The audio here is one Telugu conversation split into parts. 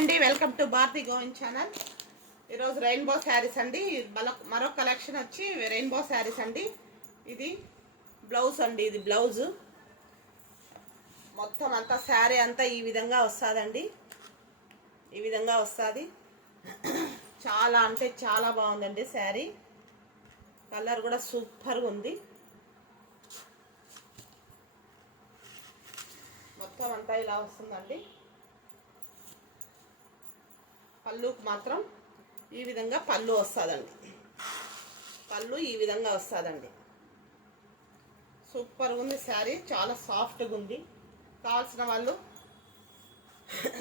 అండి, welcome to Bharathi Govind channel. ఈరోజు రెయిన్బో శారీస్ అండి. మరో కలెక్షన్ వచ్చి రెయిన్బో శారీస్ అండి. ఇది బ్లౌజ్ అండి. ఇది బ్లౌజ్ మొత్తం అంతా శారీ అంతా ఈ విధంగా వస్తుందండి. ఈ విధంగా వస్తుంది. చాలా అంటే చాలా బాగుందండి శారీ. కలర్ కూడా సూపర్గా ఉంది. మొత్తం అంతా ఇలా వస్తుందండి. పళ్ళుకు మాత్రం ఈ విధంగా పళ్ళు వస్తుందండి. పళ్ళు ఈ విధంగా వస్తుందండి. సూపర్గా ఉంది శారీ. చాలా సాఫ్ట్గా ఉంది. కావాల్సిన వాళ్ళు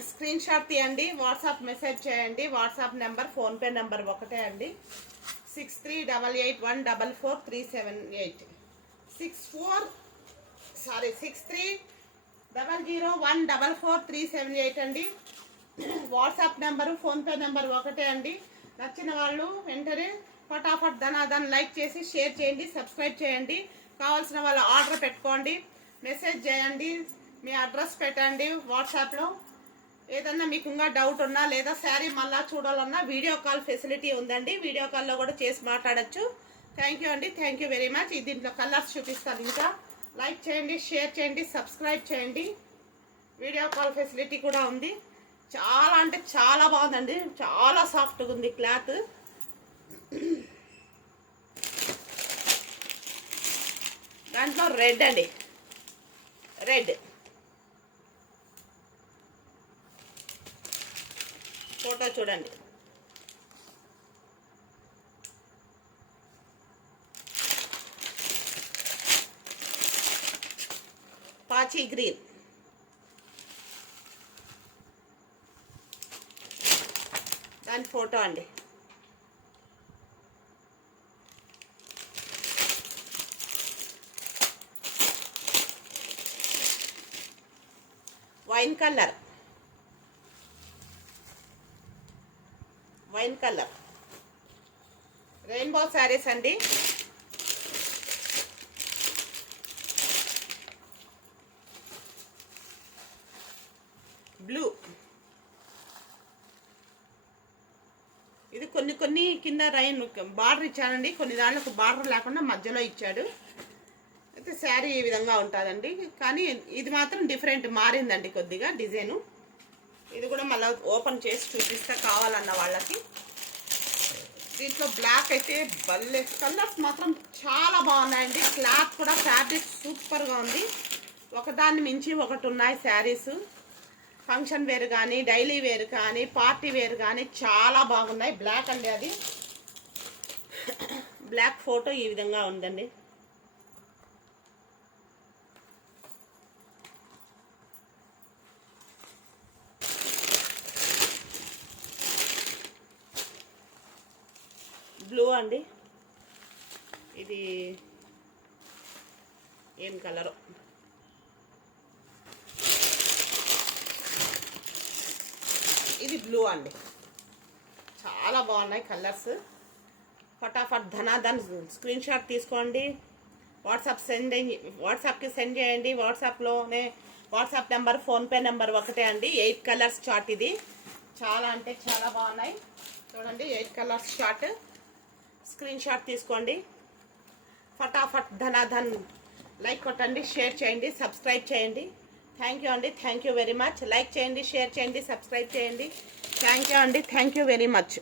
స్క్రీన్ షాట్ తీయండి, వాట్సాప్ మెసేజ్ చేయండి. వాట్సాప్ నెంబర్, ఫోన్పే నెంబర్ ఒకటే అండి. 6388144378 6300144378 అండి. వాట్సాప్ నెంబరు, ఫోన్పే నెంబర్ ఒకటే అండి. నచ్చిన వాళ్ళు వెంటనే ఫటాఫట్ ధనాధన్ లైక్ చేసి షేర్ చేయండి, సబ్స్క్రైబ్ చేయండి. కావాల్సిన వాళ్ళు ఆర్డర్ పెట్టుకోండి, మెసేజ్ చేయండి, మీ అడ్రస్ పెట్టండి వాట్సాప్లో. ఏదన్నా మీకు ఇంకా డౌట్ ఉన్నా లేదా శారీ మళ్ళా చూడాలన్నా వీడియో కాల్ ఫెసిలిటీ ఉందండి. వీడియో కాల్లో కూడా చేసి మాట్లాడచ్చు. థ్యాంక్ యూ అండి, థ్యాంక్ యూ వెరీ మచ్. దీంట్లో కలర్స్ చూపిస్తాను. ఇంకా లైక్ చేయండి, షేర్ చేయండి, సబ్స్క్రైబ్ చేయండి. వీడియో కాల్ ఫెసిలిటీ కూడా ఉంది. చాలా అంటే చాలా బాగుందండి. చాలా సాఫ్ట్గా ఉంది క్లాత్. దాంట్లో రెడ్ అండి, రెడ్ ఫోటో చూడండి. పాచి గ్రీన్, దాని ఫోటో అండి. Wine colour, wine colour rainbow saris అండి. బ్లూ, ఇది కొన్ని కింద రైన్ బార్డర్ ఇచ్చాడండి. కొన్ని దాంట్లో బార్డర్ లేకుండా మధ్యలో ఇచ్చాడు. అయితే శారీ ఈ విధంగా ఉంటుందండి. కానీ ఇది మాత్రం డిఫరెంట్ మారిందండి కొద్దిగా డిజైను. ఇది కూడా మళ్ళీ ఓపెన్ చేసి చూపిస్తా కావాలన్న వాళ్ళకి. దీంట్లో బ్లాక్ అయితే భలే, కలర్స్ మాత్రం చాలా బాగున్నాయండి. క్లాత్ కూడా ఫ్యాబ్రిక్ సూపర్గా ఉంది. ఒకదాన్ని మించి ఒకటి ఉన్నాయి శారీస్. ఫంక్షన్ వేర్ కానీ, డైలీ వేర్ కానీ, పార్టీ వేర్ కానీ చాలా బాగున్నాయి. బ్లాక్ అండి, అది బ్లాక్ ఫోటో ఈ విధంగా ఉందండి. బ్లూ అండి. ఇది ఏం కలరు, ఇది బ్లూ అండి. చాలా బాగున్నాయి కలర్స్. ఫటాఫట్ ధనాధన్ స్క్రీన్ షాట్ తీసుకోండి, వాట్సాప్కి సెండ్ చేయండి. వాట్సాప్లోనే వాట్సాప్ నెంబర్, ఫోన్పే నెంబర్ ఒకటే అండి. 8 కలర్స్ చార్ట్. ఇది చాలా అంటే చాలా బాగున్నాయి. చూడండి, 8 కలర్స్ చార్ట్. స్క్రీన్ షాట్ తీసుకోండి. ఫటాఫట్ ధనాధన్ లైక్ కొట్టండి, షేర్ చేయండి, సబ్స్క్రైబ్ చేయండి. థ్యాంక్ యూ అండి, thank you very much. Like చేయండి, షేర్ చేయండి, సబ్స్క్రైబ్ చేయండి. థ్యాంక్ యూ అండి, థ్యాంక్ యూ వెరీ మచ్.